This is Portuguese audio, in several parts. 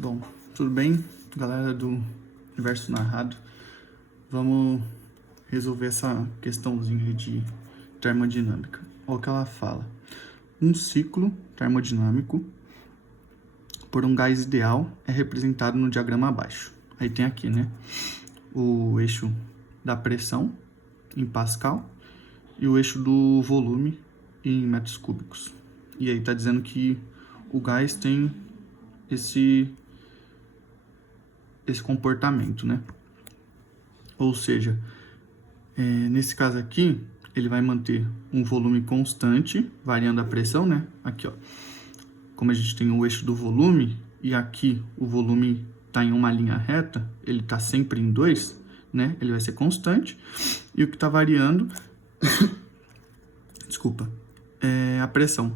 Bom, tudo bem, galera do Universo Narrado? Vamos resolver essa questãozinha de termodinâmica. Olha o que ela fala. Um ciclo termodinâmico por um gás ideal é representado no diagrama abaixo. Aí tem aqui, né, o eixo da pressão em Pascal e o eixo do volume em metros cúbicos. E aí tá dizendo que o gás tem esse comportamento, né? Ou seja, nesse caso aqui, ele vai manter um volume constante, variando a pressão, né? Aqui, ó. Como a gente tem o eixo do volume, e aqui o volume está em uma linha reta, ele está sempre em 2, né? Ele vai ser constante. E o que está variando, desculpa, é a pressão.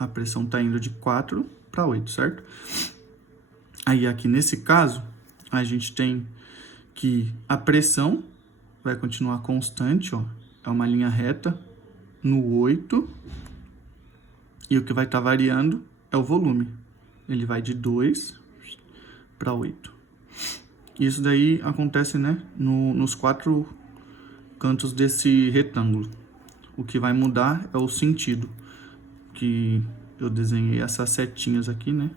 A pressão está indo de 4 para 8, certo? Aí aqui nesse caso, a gente tem que a pressão vai continuar constante, ó, é uma linha reta no 8, e o que vai estar variando é o volume. Ele vai de 2 para 8. Isso daí acontece, né, nos 4 cantos desse retângulo. O que vai mudar é o sentido, que eu desenhei essas setinhas aqui, né,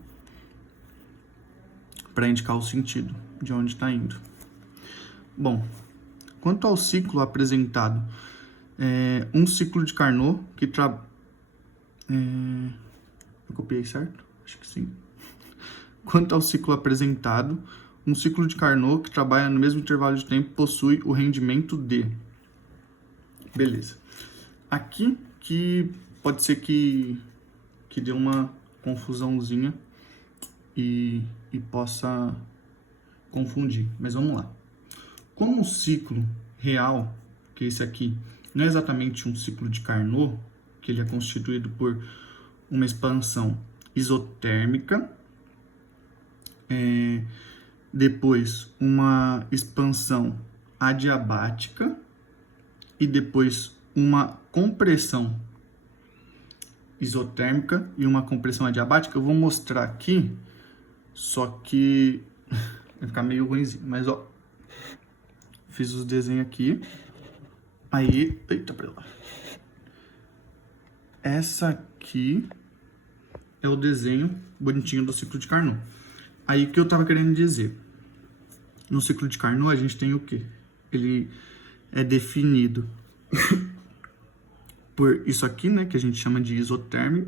para indicar o sentido de onde está indo. Bom, quanto ao ciclo apresentado, um ciclo de Carnot que eu copiei certo? Acho que sim. Quanto ao ciclo apresentado, um ciclo de Carnot que trabalha no mesmo intervalo de tempo possui o rendimento de... Beleza. Aqui que pode ser que dê uma confusãozinha e possa confundir, mas vamos lá. Como o ciclo real, que esse aqui, não é exatamente um ciclo de Carnot, que ele é constituído por uma expansão isotérmica, depois uma expansão adiabática e depois uma compressão isotérmica e uma compressão adiabática. Eu vou mostrar aqui, só que vai ficar meio ruimzinho, mas ó, fiz os desenhos aqui. Aí, eita, pra lá. Essa aqui é o desenho bonitinho do ciclo de Carnot. Aí, o que eu tava querendo dizer? No ciclo de Carnot, a gente tem o quê? Ele é definido por isso aqui, né, que a gente chama de isoterma,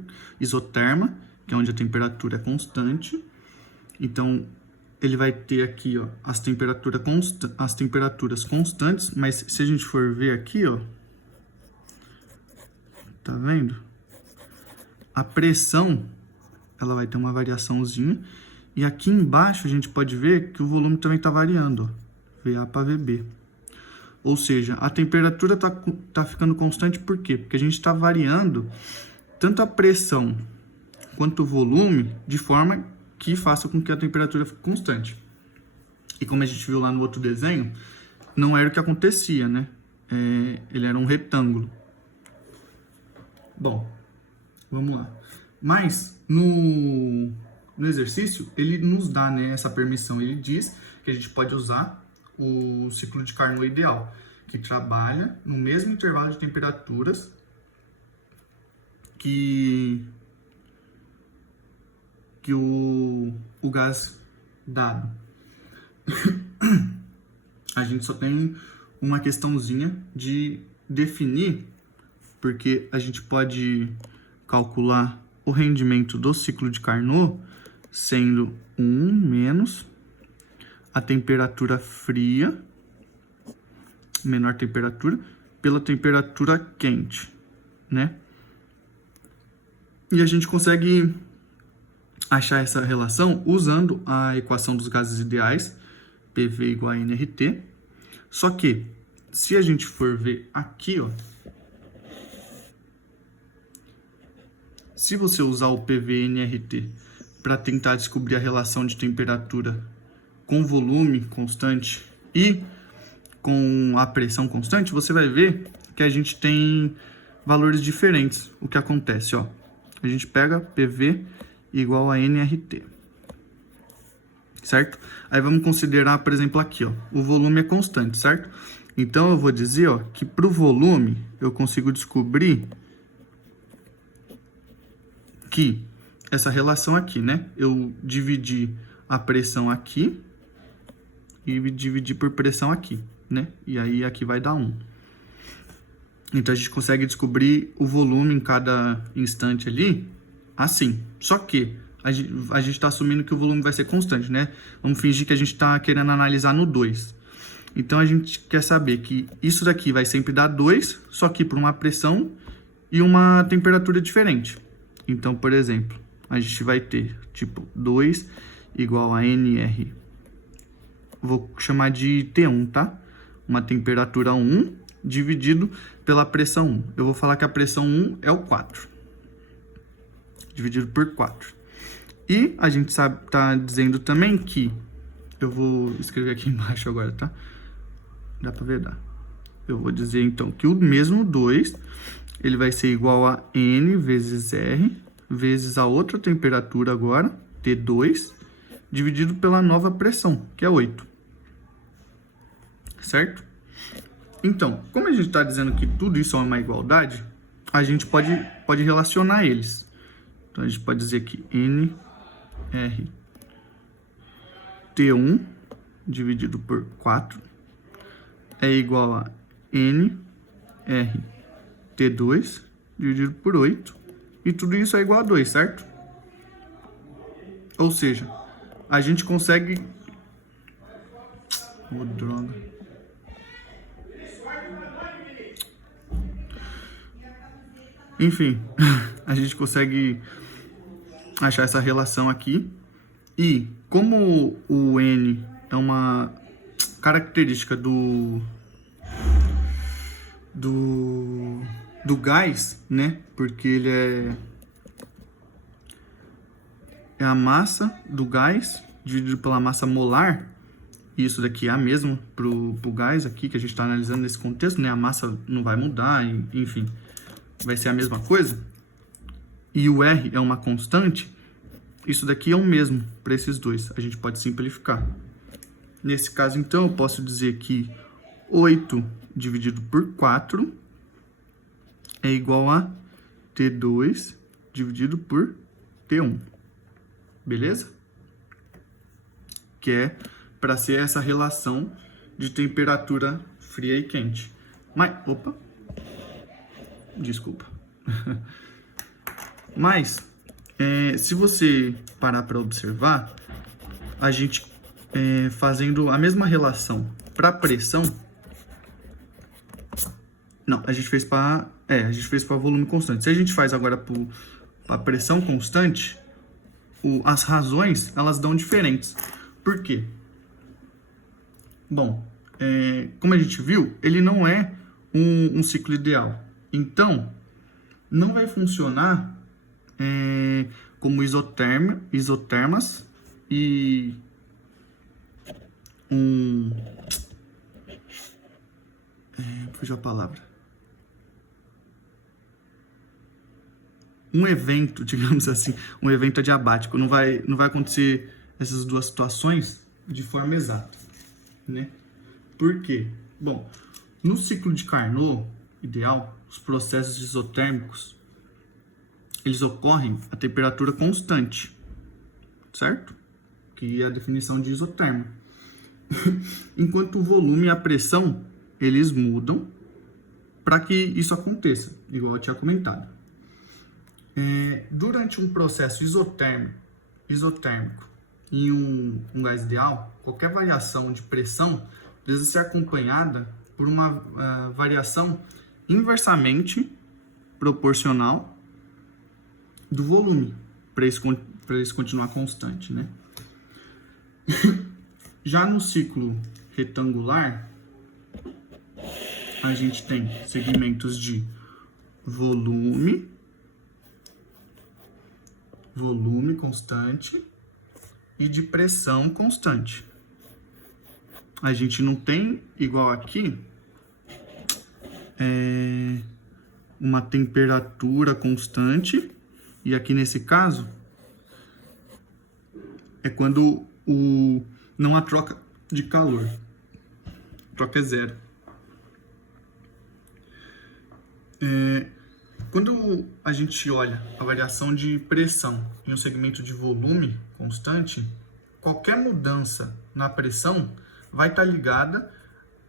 que é onde a temperatura é constante. Então, ele vai ter aqui, ó, as temperaturas constantes, mas se a gente for ver aqui, ó, tá vendo? A pressão, ela vai ter uma variaçãozinha, e aqui embaixo a gente pode ver que o volume também está variando, ó, VA para VB. Ou seja, a temperatura tá ficando constante por quê? Porque a gente está variando tanto a pressão quanto o volume de forma que faça com que a temperatura fique constante. E como a gente viu lá no outro desenho, não era o que acontecia, né? Ele era um retângulo. Bom, vamos lá. Mas no exercício, ele nos dá, né, essa permissão. Ele diz que a gente pode usar o ciclo de Carnot ideal, que trabalha no mesmo intervalo de temperaturas que o gás dado. A gente só tem uma questãozinha de definir, porque a gente pode calcular o rendimento do ciclo de Carnot sendo 1 menos a temperatura fria, menor temperatura, pela temperatura quente, né? E a gente consegue achar essa relação usando a equação dos gases ideais, PV igual a nRT. Só que, se a gente for ver aqui, ó, se você usar o PV e nRT para tentar descobrir a relação de temperatura com volume constante e com a pressão constante, você vai ver que a gente tem valores diferentes. O que acontece, ó, a gente pega PV igual a nRT. certo? Aí vamos considerar, por exemplo, aqui, ó, o volume é constante, certo? Então, eu vou dizer, ó, que para o volume, eu consigo descobrir que essa relação aqui, né? Eu dividi a pressão aqui e dividi por pressão aqui, né? E aí aqui vai dar 1. Então, a gente consegue descobrir o volume em cada instante ali assim. Só que a gente está assumindo que o volume vai ser constante, né? Vamos fingir que a gente está querendo analisar no 2. Então, a gente quer saber que isso daqui vai sempre dar 2, só que por uma pressão e uma temperatura diferente. Então, por exemplo, a gente vai ter, tipo, 2 igual a NR. Vou chamar de T1, tá? Uma temperatura 1 dividido pela pressão 1. Eu vou falar que a pressão 1 é o 4. Dividido por 4. E a gente sabe, tá dizendo também que... Eu vou escrever aqui embaixo agora, tá? Dá pra ver? Dá. Eu vou dizer, então, que o mesmo 2, ele vai ser igual a N vezes R, vezes a outra temperatura agora, T2, dividido pela nova pressão, que é 8. Certo? Então, como a gente está dizendo que tudo isso é uma igualdade, a gente pode relacionar eles. Então, a gente pode dizer que N, R, T1 dividido por 4 é igual a N, R, T2 dividido por 8. E tudo isso é igual a 2, certo? Ou seja, a gente consegue... Oh, droga. Enfim, a gente consegue achar essa relação aqui. E como o N é uma característica do gás, né? Porque ele é a massa do gás dividido pela massa molar. E isso daqui é a mesma pro gás aqui que a gente está analisando nesse contexto, né? A massa não vai mudar, enfim, vai ser a mesma coisa. E o R é uma constante. Isso daqui é o mesmo para esses dois. A gente pode simplificar. Nesse caso, então, eu posso dizer que 8 dividido por 4 é igual a T2 dividido por T1. Beleza? Que é para ser essa relação de temperatura fria e quente. Mas, opa, desculpa. Mas, se você parar para observar, a gente fazendo a mesma relação para pressão, não, a gente fez para volume constante. Se a gente faz agora para pressão constante, as razões elas dão diferentes. Por quê? Bom, como a gente viu, ele não é um ciclo ideal. Então, não vai funcionar como isotermas e fugiu a palavra. Um evento, digamos assim, um evento adiabático. Não vai acontecer essas duas situações de forma exata, né? Por quê? Bom, no ciclo de Carnot ideal, os processos isotérmicos, eles ocorrem a temperatura constante, certo? Que é a definição de isotermo. Enquanto o volume e a pressão, eles mudam para que isso aconteça, igual eu tinha comentado. Durante um processo isotérmico em um gás ideal, qualquer variação de pressão precisa ser acompanhada por uma variação inversamente proporcional do volume, para isso continuar constante, né? Já no ciclo retangular, a gente tem segmentos de volume constante e de pressão constante. A gente não tem, igual aqui, uma temperatura constante, e aqui nesse caso é quando não há troca de calor. A troca é zero. Quando a gente olha a variação de pressão em um segmento de volume constante, qualquer mudança na pressão vai estar ligada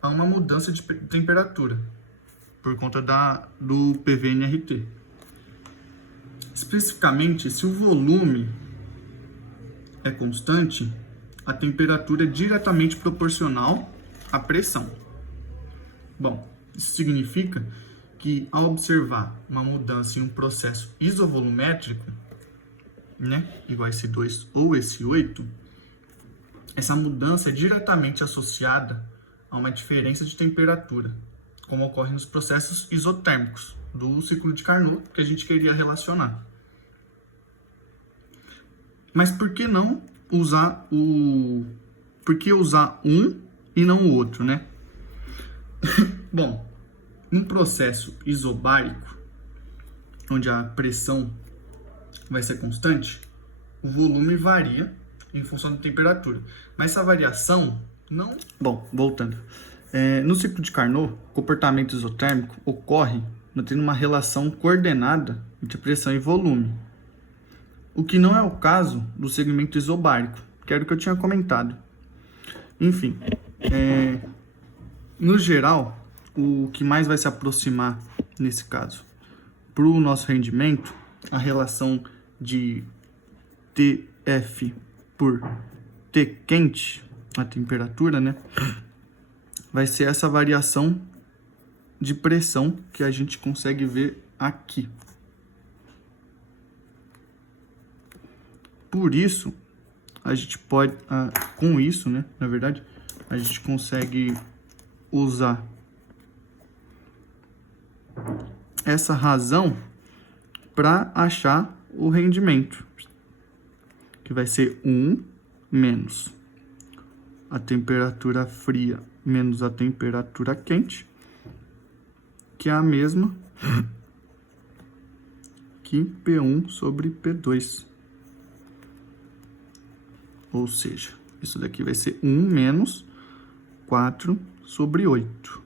a uma mudança de temperatura, por conta do PV-nRT. Especificamente, se o volume é constante, a temperatura é diretamente proporcional à pressão. Bom, isso significa que ao observar uma mudança em um processo isovolumétrico, né, igual esse 2 ou esse 8, essa mudança é diretamente associada a uma diferença de temperatura, como ocorre nos processos isotérmicos do ciclo de Carnot, que a gente queria relacionar. Mas por que não usar Por que usar um e não o outro, né? Bom, num processo isobárico, onde a pressão vai ser constante, o volume varia em função da temperatura. Mas essa variação não... Bom, voltando. No ciclo de Carnot, o comportamento isotérmico ocorre mantendo uma relação coordenada entre pressão e volume. O que não é o caso do segmento isobárico, que era o que eu tinha comentado. Enfim, no geral, o que mais vai se aproximar nesse caso para o nosso rendimento, a relação de TF por T quente, a temperatura, né? Vai ser essa variação de pressão que a gente consegue ver aqui. Por isso, a gente pode, com isso, né, na verdade, a gente consegue usar essa razão para achar o rendimento, que vai ser 1 menos a temperatura fria menos a temperatura quente, que é a mesma que P1 sobre P2. Ou seja, isso daqui vai ser 1 menos 4 sobre 8.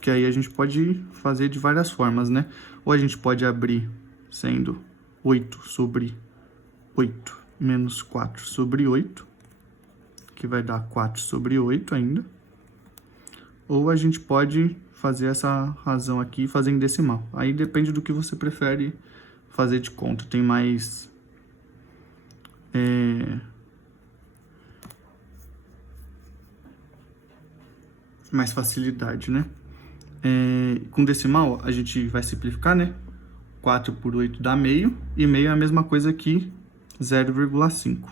Que aí a gente pode fazer de várias formas, né? Ou a gente pode abrir sendo 8 sobre 8 menos 4 sobre 8, que vai dar 4 sobre 8 ainda. Ou a gente pode fazer essa razão aqui e fazer em decimal. Aí depende do que você prefere fazer de conta. Tem mais... mais facilidade, né? Com decimal, a gente vai simplificar, né? 4 por 8 dá meio, e meio é a mesma coisa que 0,5.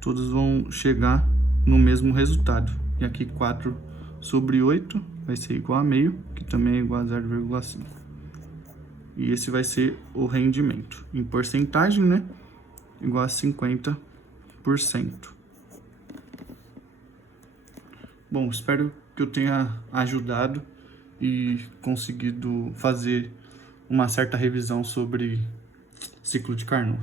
Todos vão chegar no mesmo resultado. E aqui 4 sobre 8 vai ser igual a meio, que também é igual a 0,5. E esse vai ser o rendimento. Em porcentagem, né? Igual a 50%. Bom, espero que eu tenha ajudado e conseguido fazer uma certa revisão sobre ciclo de Carnot.